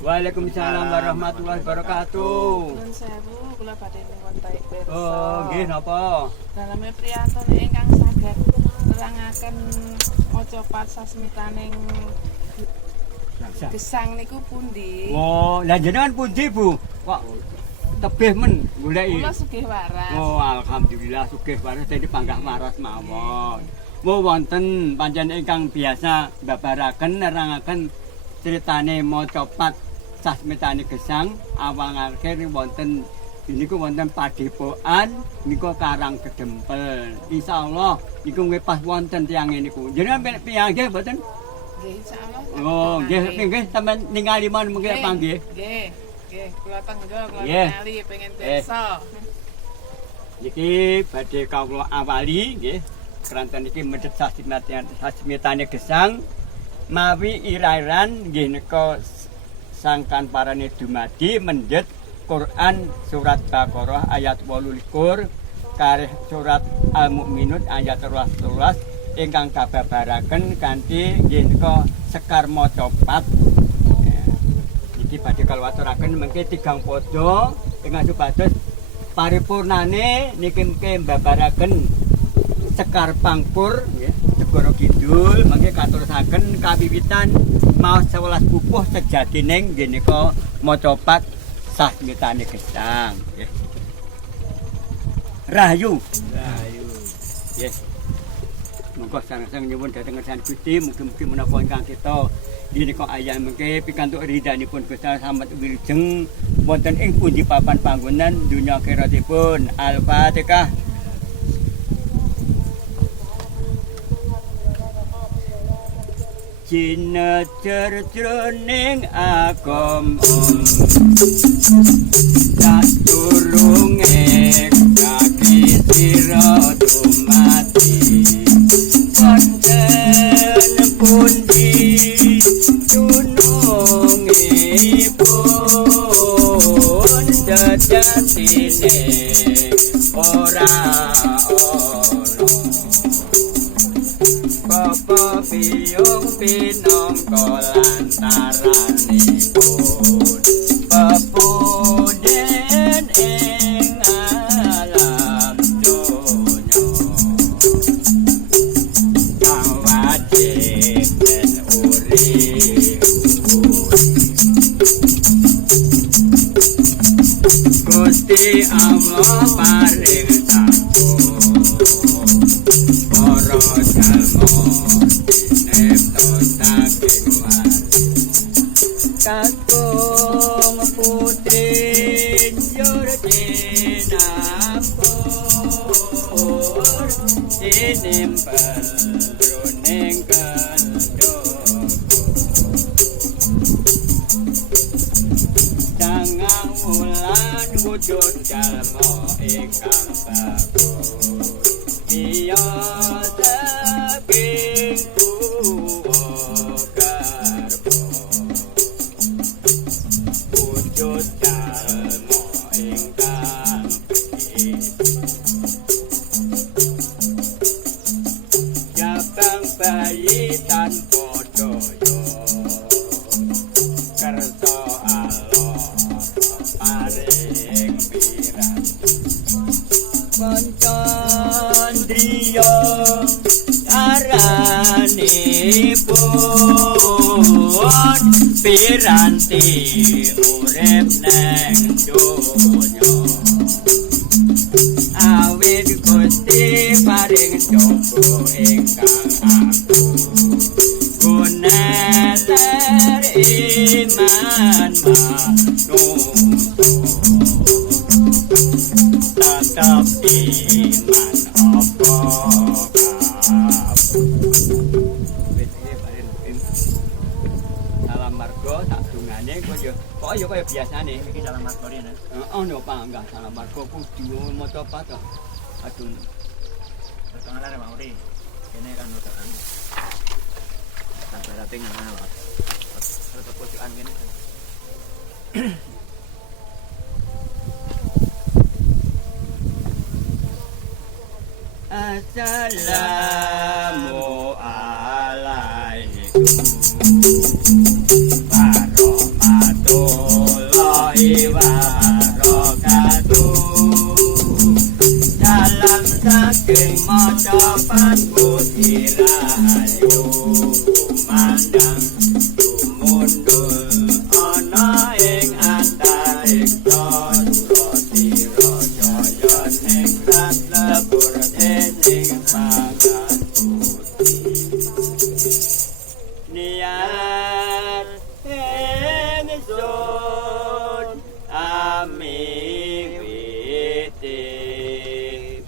Waalaikumsalam warahmatullahi wabarakatuh. Nuwun sewu, kula badhe nyuwun baik pirsa. Oh, nggih napa? Daleme priyantun ingkang saged nerangaken maca pat sasmitaning gesang niku pundi? Oh, lah jenengan pundi, Bu? Kok tebih men goleki? Kula sugih waras. Oh, alhamdulillah sugih waras dadi panggah waras mawon. Mo wonten pancen ingkang biasa babaraken nerangaken critane maca pat sasmitane gesang awang akhir wonten niku wonten padepokan niku Karang Kedempel. Insyaallah niku nggih pas wonten tiyang niku. Jenengan piyang nggih mboten? Nggih insyaallah. Oh, nggih nggih sampean ningali mon mengki panggih. Nggih. Nggih, kula tenggo kula Nggih. ningali pengen pirsa. Niki badhe kawula awali nggih. Keranten iki medhit sasmitane gesang mawi irairan nggih nika sangkan parane dumadi mendhet Quran surat Baqarah ayat 28 kareh surat Al-Mukminun ayat 12 ingkang kababaraken kanthi nggih nika sekar maca pat. Iki badhe kalwaturaken mengke tigang pada ingkang supados paripurnane niki mbabaraken sekar pangpur nggih Segara Kidul mangke katuraken kawiwitan maos 11 pupuh sejatining nggih nika maca pat sasmitane gesang nggih. Rahayu. Rahayu. Nggih. Monggo sareng nyuwun dhateng Sang Gusti mugi-mugi menapa ingkang kita nika ayah mengke pikantuk ridhanipun Gusti samet wilujeng wonten ing pundi papan panggonan donya akhiratipun. Al-Fatihah. Cina cerjroning agama saturunge kaki sira dumati wonten pundi dunungipun sejatine ora Bapa piyung pinangka lantaranipun pepundhen ing alam donya kang wajib den urip Gusti Allah paring para jalma kakung putri Jordina pur sinempel jroning kandhang dangang wulan wujud jalma ingkang bagus biasa saking kuwa garba wujud jalma ingkang jabang bayi tanpa daya kersa Allah paring piran Pancandriya aranipun piranti urip neng donya awit Gusti paring jogo ingkang aku guneter iman manungsa tetap iman apa salam marga sak dungane kaya biasane iki salam marga rene. Heeh no panggah salam marga kudu maca pat to. Aduh. Tengah-tengah Pak Uri. Kene kan utekan. Sampai rating ana Pak. Tetep pojokan kene. Assalamu alaikum warahmatullahi maca putih rahayu mandang tumundul ana ing antaring candra sira jaya ning lebur dening pangan niat ingsun ami witi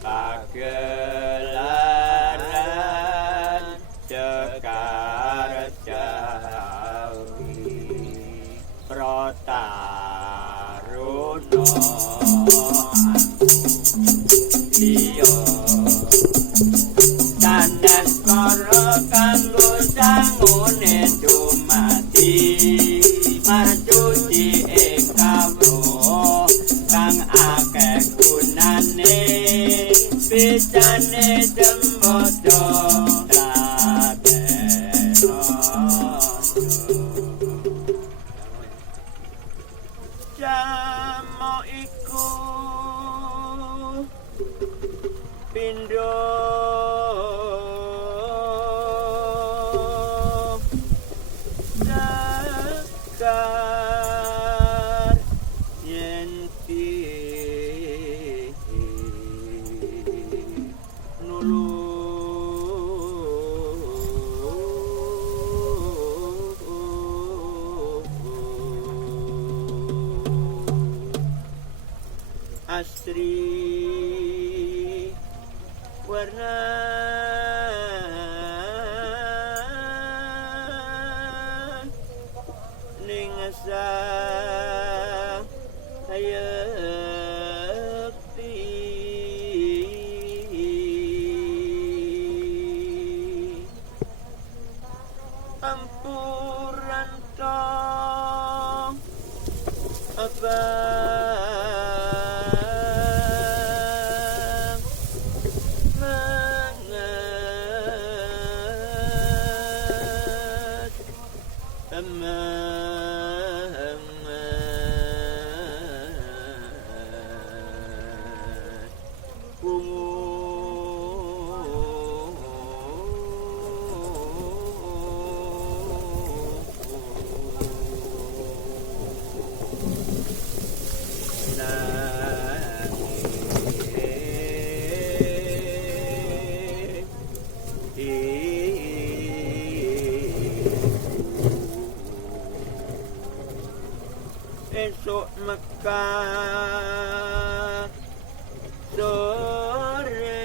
pagelaran cekar jawi protaruno iya tandas karo kanggo sangune dumati marcuci ing kawruh kang akeh gunane pisane sembodo tradeno jamo iku pindho dakar yenti nulu asri warna ning sayekti ampuran to apa esok Mekah sore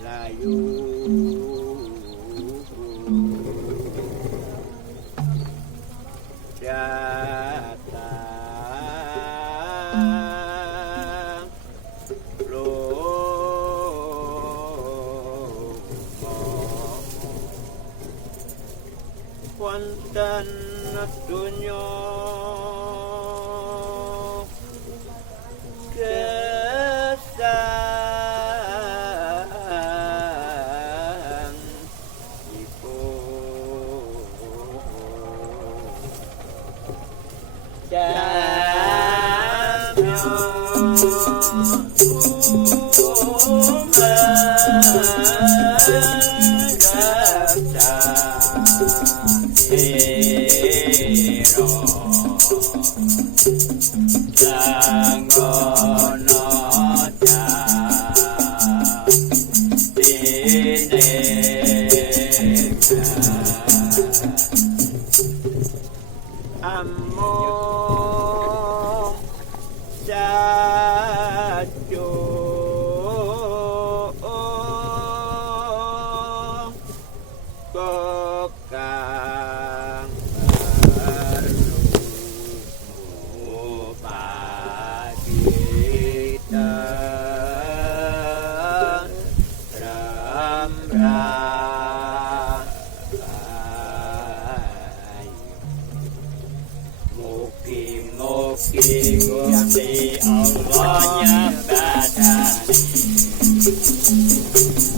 layu datang wonten donya gesang ipun Among sajo kokang perlu pagita ram-ram Mugi-mugi Gusti Allah nyabadani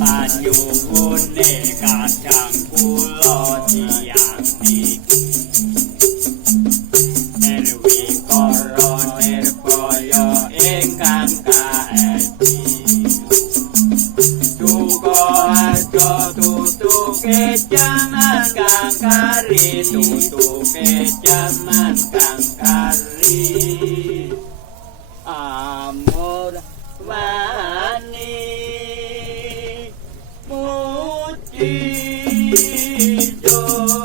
panyuwune kadang kula tiyang niki nirwikara nirbaya ingkang pitutuke jaman kang kari amor wani muji jogo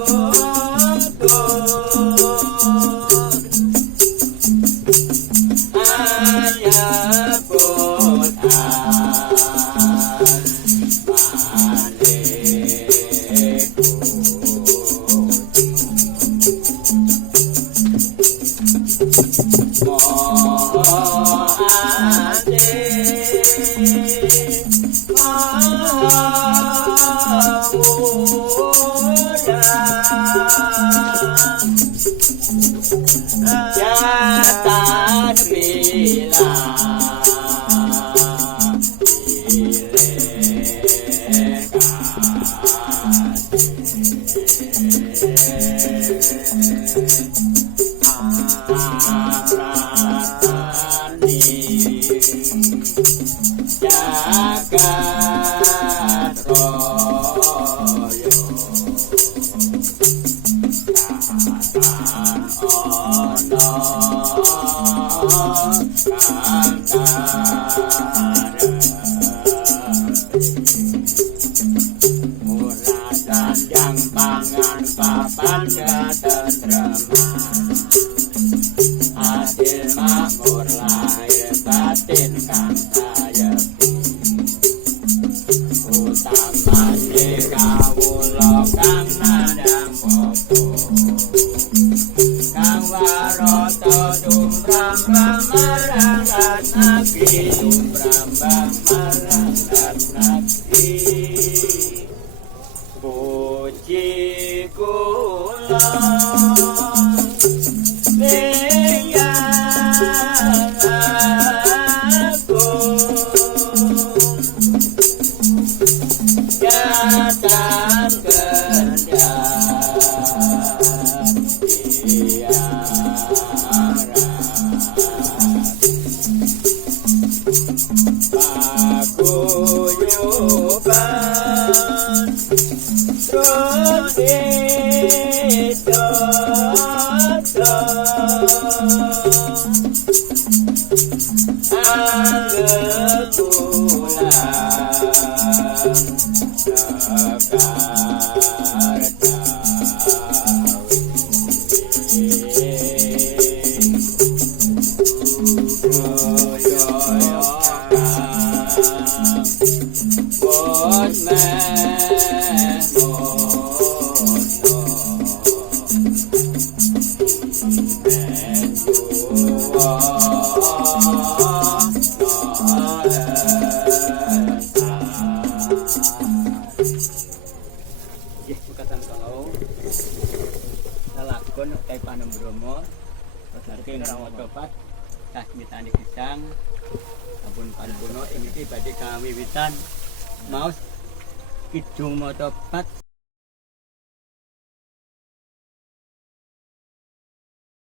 Kasmitane gesang ampun panjenengan ing iki badhe kawiwitan maos Kidung Motopat